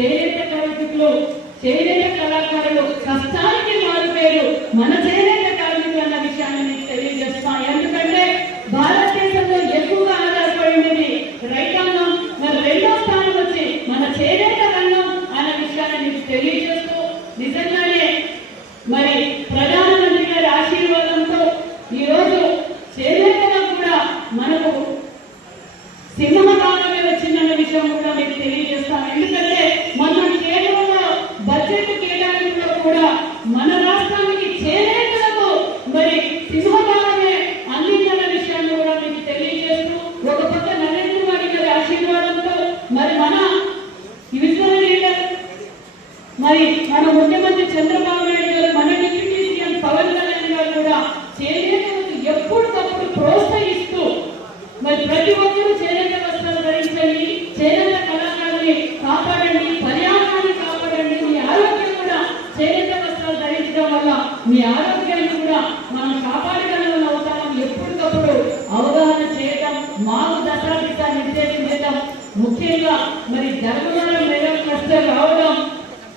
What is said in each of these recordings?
చేనేత కార్మికులు, చేనేత కళాకారులు కష్టానికి మారుపేరు మన చేనేత కార్మికులు అన్న విషయాన్ని మీకు తెలియజేస్తాం. ఎందుకంటే భారతదేశంలో ఎక్కువగా ఆధారపడినది రైతాంగం, మరి రెండో స్థానం వచ్చి మన చేనేత రంగం అన్న విషయాన్ని మీకు తెలియజేస్తూ, నిజంగానే మరి ప్రధానమంత్రి గారి ఆశీర్వాదంతో ఈరోజు చేనేతలో కూడా మనకు సింహభాగమే వచ్చిందన్న విషయం కూడా మీకు తెలియజేస్తాం. ఎందుకంటే మన కేంద్రంలో బడ్జెట్ కేటాయింపులో కూడా మన రాష్ట్రానికి చేనేతలకు మరి సింహభాగమే అందిందన్న విషయాన్ని కూడా మీకు తెలియజేస్తూ, ఒక పక్క నరేంద్ర మోడీ గారి ఆశీర్వాదంతో మరి మన విజువల్ లీడర్ మరి మన ముఖ్యమంత్రి చంద్రబాబు నాయుడు గారు, మన డిప్యూటీ సీఎం పవన్ కళ్యాణ్ గారు కూడా చేనేతలకు ఎప్పటికప్పుడు ప్రోత్సహిస్తూ మరి ప్రతి ఒక్కరూ చేనేత వస్త్రాలు ధరించండి, చేనేత కళాకారుల్ని కాపాడండి, పర్యావరణాన్ని కాపాడండి, మీ ఆరోగ్యం కూడా చేనేత వస్త్రాలు ధరించడం వల్ల మీ ఆరోగ్యాన్ని కూడా మనం కాపాడగలం అవుతామని ఎప్పటికప్పుడు అవగాహన చేయడం, మార్గదర్శక నిర్దేశించడం, ముఖ్యంగా మరి ధర్మవరం మెగా క్లస్టర్ రావడం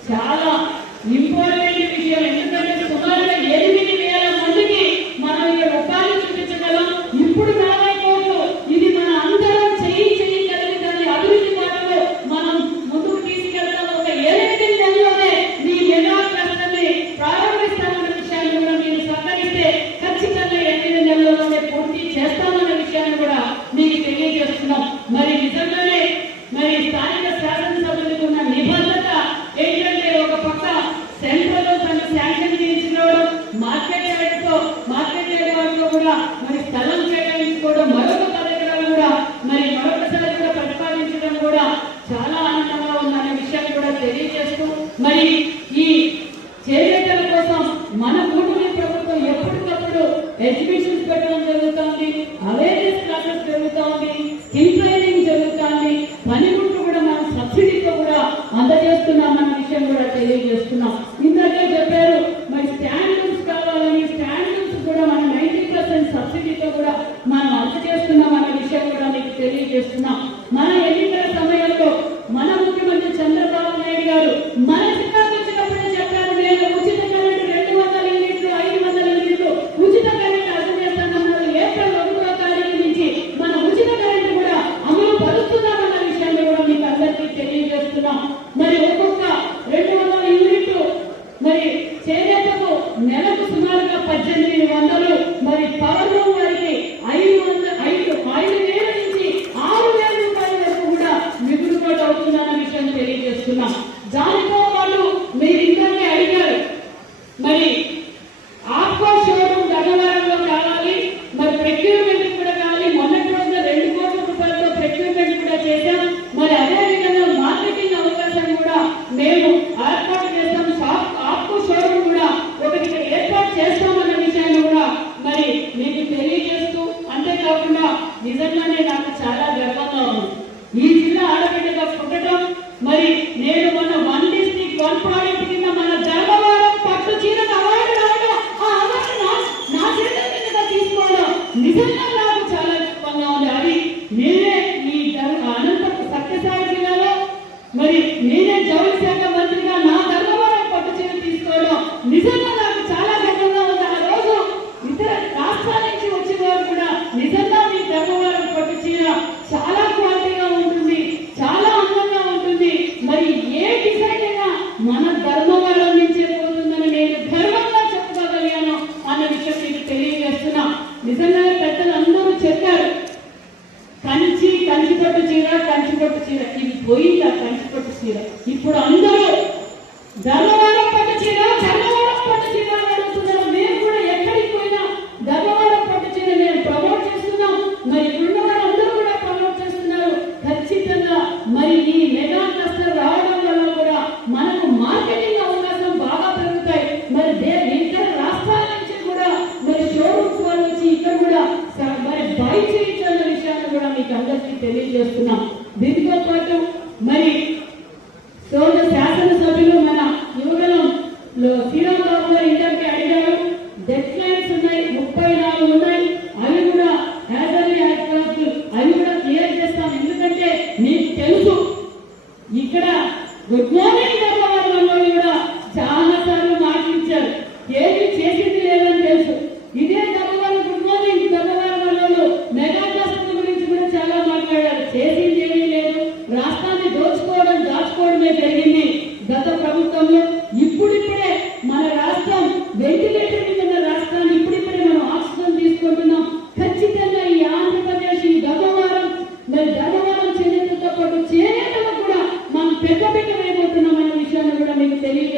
చాలా ఇంపార్టెంట్ విషయం. ఎందుకంటే సుమారుగా 8,000 మందికి మనం ఇక్కడ ఉపాధి చూపించగలం. ఇప్పుడు 40 కోట్లు, ఇది మన అందరం చేయగలిగి దాన్ని అభివృద్ధి బాటలో మనం ముందుకు తీసుకెళ్తాం. ఒక 8 నెలల్లోనే మీ మెగా క్లస్టర్ ని ప్రారంభిస్తామన్న విషయాన్ని కూడా మీరు సహకరిస్తే ఖచ్చితంగా 8 నెలల్లోనే పూర్తి చేస్తామన్న విషయాన్ని కూడా మీకు తెలియజేస్తున్నాం. మరి నిజంగానే మరి స్థానిక శాసనసభ్యులకు ఉన్న నిబద్ధత ఏంటంటే, ఒక పక్క సెంట్రల్ తను శాంక్షన్ చేయించుకోవడం, మార్కెట్ యార్డ్లో కూడా మరి స్థలం కేటాయించుకోవడం, మరొక 10 ఎకరాలు కూడా మరి మరొకసారి కూడా ప్రతిపాదించడం కూడా చాలా ఆనందంగా ఉందనే విషయాన్ని కూడా తెలియజేస్తూ, మరి ఈ చేనేతల కోసం మన కూటమి ప్రభుత్వం ఎప్పటికప్పుడు ఎగ్జిబిషన్స్ పెట్టడం జరుగుతుంది, అవేర్నెస్ క్లాసెస్ జరుగుతుంది, స్కిల్ ట్రైనింగ్ జరుగుతుంది, పనిముట్లు కూడా మనం సబ్సిడీతో కూడా అందజేస్తున్నామన్న విషయం కూడా తెలియజేస్తున్నాం. ఇందాకే చెప్పారు మరి స్టాండ్ రూమ్స్ కావాలని, స్టాండ్ రూమ్స్ కూడా మనం 90% సబ్సిడీతో కూడా మనం అందజేస్తున్నాం అన్న విషయం కూడా మీకు తెలియజేస్తున్నాం. మన ఎన్నికల సమయంలో మన ముఖ్యమంత్రి చంద్రబాబు నాయుడు గారు మన జిల్లాకు వచ్చినప్పుడే చెప్పారు, నేను ఉచిత కరెంటు 200 యూనిట్లు, 500 యూనిట్లు ఉచిత కరెంటు అందజేస్తామన్నారు. ఏప్రిల్ 1వ తారీఖు నుంచి మన ఉచిత కరెంటు కూడా అమలు పరుస్తున్నామన్న విషయాన్ని కూడా మీకు అందరికీ తెలియజేస్తున్నాం. మరి ఒక్కొక్క 200 యూనిట్లు మరి చేనేతకు నెలకు సుమారుగా 1800, మరి పవర్ రూమ్ వారికి 5,000 నుంచి 6,000 రూపాయల వరకు కూడా మిగులుబాటు అవుతుందన్న విషయం తెలియజేస్తున్నాం. దానితో పాటు మీరు ఇందాకే అడిగారు మరి ఆప్కో షోరూమ్ ధర్మవరంలో కావాలి, మరి ప్రొక్యూర్మెంట్ కూడా కావాలి. మొన్నటి రోజున 2 కోట్ల రూపాయలతో ప్రొక్యూర్మెంట్ కూడా చేశాం. మరి అదే విధంగా మార్కెటింగ్ అవకాశాన్ని కూడా మేము ఏర్పాటు చేస్తాం. ఆప్కో షోరూమ్ కూడా ఒకటి ఏర్పాటు చేస్తామన్న విషయాన్ని కూడా మరి మీకు తెలియజేస్తూ, అంతేకాకుండా నిజంగానే నాకు చాలా గర్వంగా ఉంది ఈ జిల్లా ఆడబిడ్డగా పుట్టడం. మరి నేను మన 1 డిస్ట్రిక్ట్ 1 ప్రాజెక్ట్ కింద మన ధర్మవరం పట్టు చీరకు అవార్డు రావడం, ఆ అవార్డు నా చేతుల మీదుగా తీసుకోవడం నిజంగా నాకు చాలా గర్వంగా ఉంది. అది నేనే ఈ అనంతపురం సత్యసాయి జిల్లాలో మరి నేనే జౌళి శాఖ మంత్రిగా నా ధర్మవరం పట్టు చీర తీసుకోవడం నిజంగా నాకు చాలా గర్వంగా ఉంది. ఆ రోజు ఇతర రాష్ట్రాల నుంచి వచ్చేవారు కూడా నిజంగా మీ ధర్మవరం పట్టు చీర చాలా క్వాలిటీగా ఉంటుంది, చాలా అందంగా ఉంటుంది, మరి ఏ డిజైన్ అయినా మన ధర్మవరం నుంచే పోతుందని నేను గర్వంగా చెప్పుకోగలిగాను అన్న విషయం మీకు తెలియజేస్తున్నా. నిజంగా పెద్దలు అందరూ చెప్పారు కంచిపట్టు చీర, ఇది పోయిందా కంచిపట్టు చీర. ఇప్పుడు అందరూ ధర్మవరం పట్టు చీర అని అడుగుతున్నారు. మేము కూడా ఎక్కడికి పోయినా ధర్మవరం పట్టు చీర నేను ప్రమోట్ చేస్తున్నాం. మరి ఇప్పుడున్న అందరూ కూడా ప్రమోట్ చేస్తున్నారు. ఖచ్చితంగా మరి ఈ మెగా క్లస్టర్ రావడం వల్ల కూడా మనకు మార్కెటింగ్ అవకాశం బాగా పెరుగుతాయి. మరి ఇతర రాష్ట్రాల నుంచి కూడా మరి షోరూమ్స్ వాళ్ళు వచ్చి ఇక్కడ కూడా మరి బై చేయించాలన్న విషయాన్ని కూడా మీకు అందరికీ తెలియజేస్తున్నాం. దీంతో పాటు మరి శాసనసభ్యులు మన యువగలం శ్రీరామబాబు గారు ఇంటర్కి అడిగారు. డెడ్ లైన్స్ ఉన్నాయి, 34 ఉన్నాయి. అవి కూడా అవి కూడా క్లియర్ చేస్తాం. ఎందుకంటే మీకు తెలుసు ఇక్కడ గుడ్ మార్నింగ్ ధర్మవరం అన్నోళ్ళు కూడా చాలా సార్లు మాట్లాడించారు. ఏమి చేసింది లేదని తెలుసు. ఇదే ధర్మవరం గుడ్ మార్నింగ్ ధర్మవరం అన్నోళ్ళు మెగా క్లస్టర్ గురించి కూడా చాలా మాట్లాడారు. చేసింది ఏమీ లేదు, రాష్ట్రాన్ని దోచుకోవడం దాచుకోవడమే జరిగింది గత ప్రభుత్వంలో. ఇప్పుడిప్పుడే మన రాష్ట్రం వెంటిలేటర్ మీద ఉన్న రాష్ట్రాన్ని ఇప్పుడిప్పుడే మనం ఆక్సిజన్ తీసుకుంటున్నాం. ఖచ్చితంగా ఈ ఆంధ్రప్రదేశ్ ఈ ధర్మవరం మరి ధర్మవరం చేనేతతో పాటు చేనేతలకు కూడా మనం పెద్ద వేయబోతున్నాం అన్న విషయాన్ని కూడా మీకు తెలియదు.